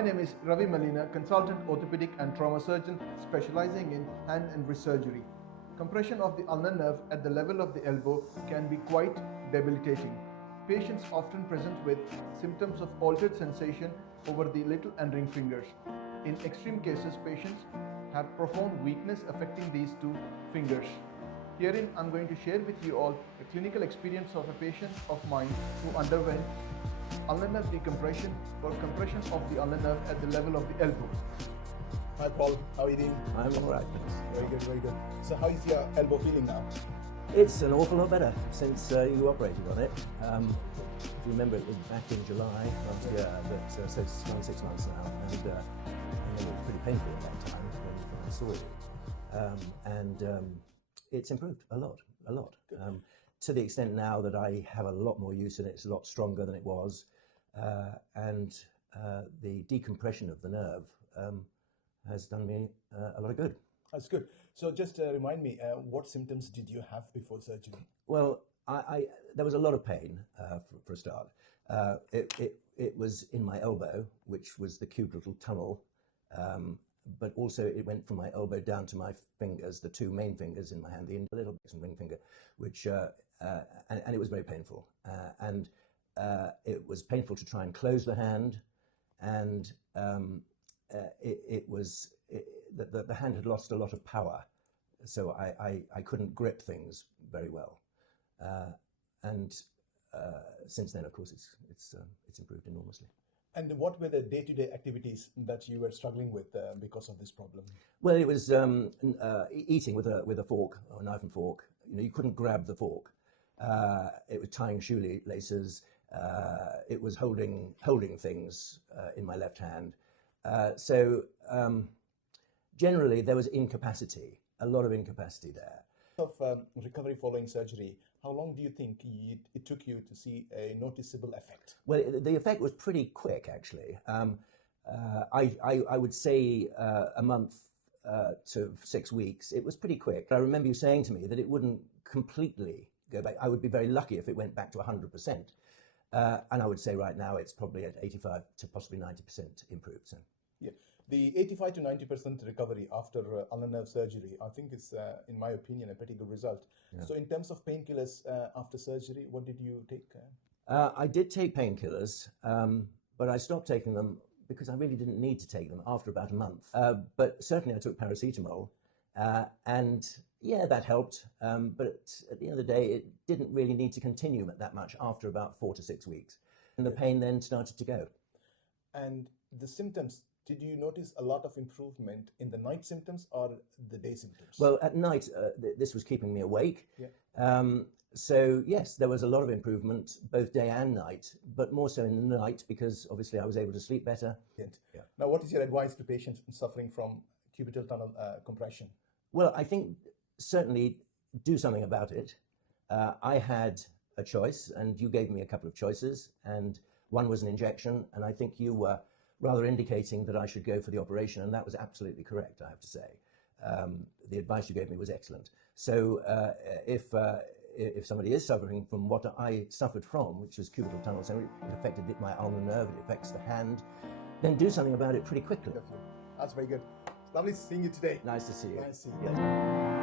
My name is Ravi Malina, consultant orthopedic and trauma surgeon specializing in hand and wrist surgery. Compression of the ulnar nerve at the level of the elbow can be quite debilitating. Patients often present with symptoms of altered sensation over the little and ring fingers. In extreme cases, patients have profound weakness affecting these two fingers. Herein, I'm going to share with you all a clinical experience of a patient of mine who underwent ulnar nerve decompression for compression of the ulnar nerve at the level of the elbow. Hi Paul, how are you doing? I'm all right, thanks. Very good, very good. So how is your elbow feeling now? It's an awful lot better since you operated on it. If you remember, it was back in July last year, but so it's around 6 months now, and it was pretty painful at that time when I saw you. It's improved a lot. To the extent now that I have a lot more use in it. It's a lot stronger than it was, and the decompression of the nerve has done me a lot of good. That's good. So just remind me, what symptoms did you have before surgery? Well, there was a lot of pain for a start. It was in my elbow, which was the cubital tunnel, but also it went from my elbow down to my fingers, the two main fingers in my hand, the little ring finger, which and it was very painful. It was painful to try and close the hand, and the hand had lost a lot of power, so I couldn't grip things very well. Since then, of course, it's improved enormously. And what were the day-to-day activities that you were struggling with because of this problem? Well, it was eating with a fork, or a knife and fork. You know, you couldn't grab the fork. It was tying shoelaces. It was holding things in my left hand. Generally, there was incapacity, a lot of incapacity there. Of recovery following surgery, how long do you think it took you to see a noticeable effect? Well, the effect was pretty quick, actually. I would say a month to 6 weeks. It was pretty quick. I remember you saying to me that it wouldn't completely go back. I would be very lucky if it went back to 100%. And I would say right now it's probably at 85 to possibly 90% improved. So. Yeah. The 85 to 90% recovery after ulnar nerve surgery, I think is, in my opinion, a pretty good result. Yeah. So in terms of painkillers after surgery, what did you take? I did take painkillers, but I stopped taking them because I really didn't need to take them after about a month. But certainly I took paracetamol, and yeah, that helped. But at the end of the day, it didn't really need to continue that much after about 4 to 6 weeks. And the pain then started to go. And the symptoms, did you notice a lot of improvement in the night symptoms or the day symptoms? Well, at night, this was keeping me awake. Yeah. So yes, there was a lot of improvement, both day and night, but more so in the night because obviously I was able to sleep better. Yeah. Now, what is your advice to patients suffering from cubital tunnel compression? Well, I think certainly do something about it. I had a choice, and you gave me a couple of choices, and one was an injection, and I think you were rather indicating that I should go for the operation, and that was absolutely correct, I have to say. The advice you gave me was excellent. So if somebody is suffering from what I suffered from, which was cubital tunnel syndrome, it affected my ulnar nerve, it affects the hand, then do something about it pretty quickly. Definitely. That's very good. Lovely seeing you today. Nice to see you. Nice to see you. Yes.